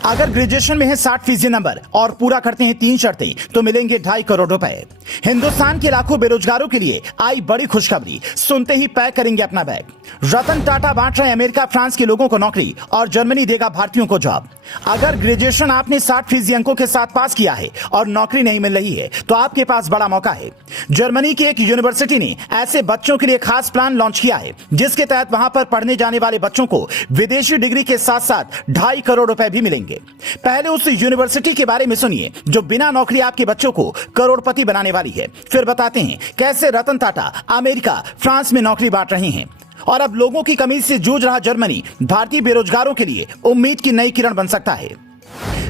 अगर ग्रेजुएशन में है 60% नंबर और पूरा करते हैं 3 शर्तें तो मिलेंगे 2.5 करोड़ रुपए। हिंदुस्तान के लाखों बेरोजगारों के लिए आई बड़ी खुशखबरी, सुनते ही पैक करेंगे अपना बैग। रतन टाटा बांट रहे अमेरिका फ्रांस के लोगों को नौकरी और जर्मनी देगा भारतीयों को जॉब। अगर ग्रेजुएशन आपने 60% अंकों के साथ पास किया है और नौकरी नहीं मिल रही है तो आपके पास बड़ा मौका है। जर्मनी की एक यूनिवर्सिटी ने ऐसे बच्चों के लिए खास प्लान लॉन्च किया है जिसके तहत वहां पर पढ़ने जाने वाले बच्चों को विदेशी डिग्री के साथ साथ 2.5 करोड़ रुपए भी मिलेंगे। पहले उस यूनिवर्सिटी के बारे में सुनिए जो बिना नौकरी आपके बच्चों को करोड़पति बनाने वाली है। फिर बताते हैं कैसे रतन टाटा अमेरिका फ्रांस में नौकरी बांट रहे हैं और अब लोगों की कमी से जूझ रहा जर्मनी भारतीय बेरोजगारों के लिए उम्मीद की नई किरण बन सकता है।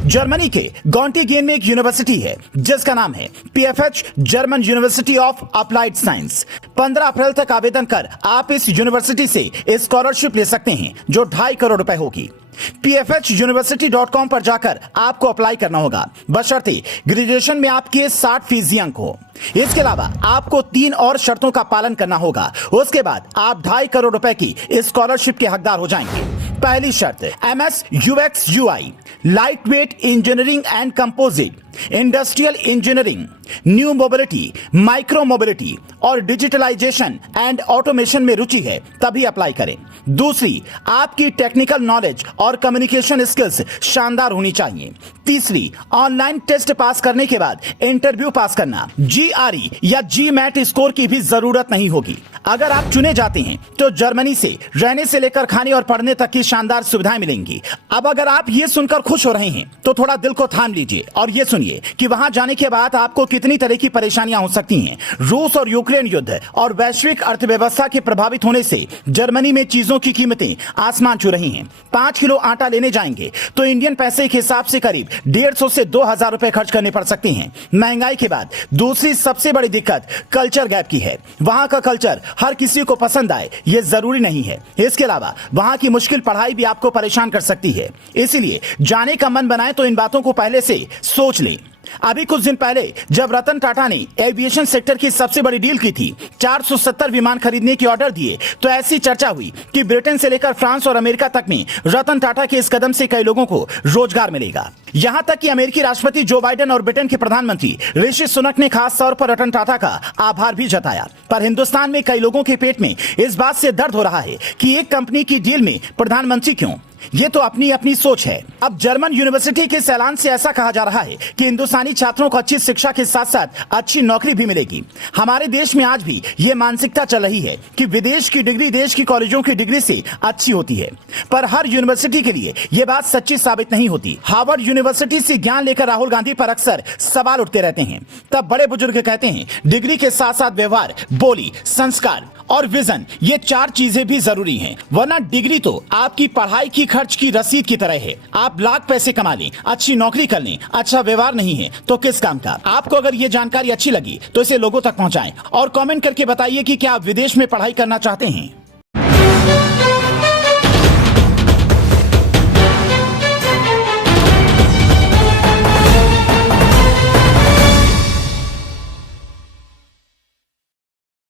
जर्मनी के गॉन्टिगेन में एक यूनिवर्सिटी है जिसका नाम है PFH German university of applied science. 15 अप्रैल तक आवेदन कर आप इस यूनिवर्सिटी से स्कॉलरशिप ले सकते हैं जो 2.5 करोड़ रुपए होगी। pfhuniversity.com पर जाकर आपको अप्लाई करना होगा, बशर्ते ग्रेजुएशन में आपके 60% अंक हो। इसके अलावा आपको 3 और शर्तों का पालन करना होगा। उसके बाद आप 2.5 करोड़ रुपए की स्कॉलरशिप के हकदार हो जाएंगे। पहली शर्त, MS UX UI, light weight engineering and composite, industrial engineering, new mobility, micro mobility और डिजिटलाइजेशन एंड ऑटोमेशन में रुचि है तभी अप्लाई करें। दूसरी, आपकी टेक्निकल नॉलेज और कम्युनिकेशन स्किल्स शानदार होनी चाहिए। तीसरी, ऑनलाइन टेस्ट पास करने के बाद इंटरव्यू पास करना। GRE या GMAT स्कोर की भी जरूरत नहीं होगी। अगर आप चुने जाते हैं तो जर्मनी से रहने से लेकर खाने और पढ़ने तक की शानदार सुविधाएं मिलेंगी। अब अगर आप ये सुनकर खुश हो रहे हैं तो थोड़ा दिल को थाम लीजिए और ये सुनिए कि वहां जाने के बाद आपको कितनी तरह की परेशानियां हो सकती हैं। रूस और यूक्रेन युद्ध और वैश्विक अर्थव्यवस्था के प्रभावित होने से जर्मनी में चीजों की कीमतें आसमान छू रही हैं। 5 किलो आटा लेने जाएंगे तो इंडियन पैसे के हिसाब से करीब 150 से 2000 रुपए खर्च करने पड़ सकते हैं। महंगाई के बाद दूसरी सबसे बड़ी दिक्कत कल्चर गैप की है। वहां का कल्चर हर किसी को पसंद आए ये जरूरी नहीं है। इसके अलावा वहां की मुश्किल पढ़ाई भी आपको परेशान कर सकती है। इसीलिए जाने का मन बनाए तो इन बातों को पहले से सोच लें। अभी कुछ दिन पहले जब रतन टाटा ने एविएशन सेक्टर की सबसे बड़ी डील की थी, 470 विमान खरीदने के ऑर्डर दिए, तो ऐसी चर्चा हुई कि ब्रिटेन से लेकर फ्रांस और अमेरिका तक में रतन टाटा के इस कदम से कई लोगों को रोजगार मिलेगा। यहां तक कि अमेरिकी राष्ट्रपति जो बाइडेन और ब्रिटेन के प्रधानमंत्री ऋषि सुनक ने खास तौर पर रतन टाटा का आभार भी जताया। पर हिंदुस्तान में कई लोगों के पेट में इस बात से दर्द हो रहा है कि एक कंपनी की डील में प्रधानमंत्री क्यों। ये तो अपनी अपनी सोच है। अब जर्मन यूनिवर्सिटी के ऐलान से ऐसा कहा जा रहा है कि हिंदुस्तानी छात्रों को अच्छी शिक्षा के साथ साथ अच्छी नौकरी भी मिलेगी। हमारे देश में आज भी ये मानसिकता चल रही है कि विदेश की डिग्री देश की कॉलेजों की डिग्री से अच्छी होती है, पर हर यूनिवर्सिटी के लिए ये बात सच्ची साबित नहीं होती। हार्वर्ड यूनिवर्सिटी से ज्ञान लेकर राहुल गांधी पर अक्सर सवाल उठते रहते हैं। तब बड़े बुजुर्ग कहते हैं डिग्री के साथ साथ व्यवहार, बोली, संस्कार और विजन, ये 4 चीजें भी जरूरी हैं। वरना डिग्री तो आपकी पढ़ाई की खर्च की रसीद की तरह है। आप लाख पैसे कमा लें, अच्छी नौकरी कर लें, अच्छा व्यवहार नहीं है तो किस काम का। आपको अगर ये जानकारी अच्छी लगी तो इसे लोगों तक पहुंचाएं और कमेंट करके बताइए कि क्या आप विदेश में पढ़ाई करना चाहते हैं।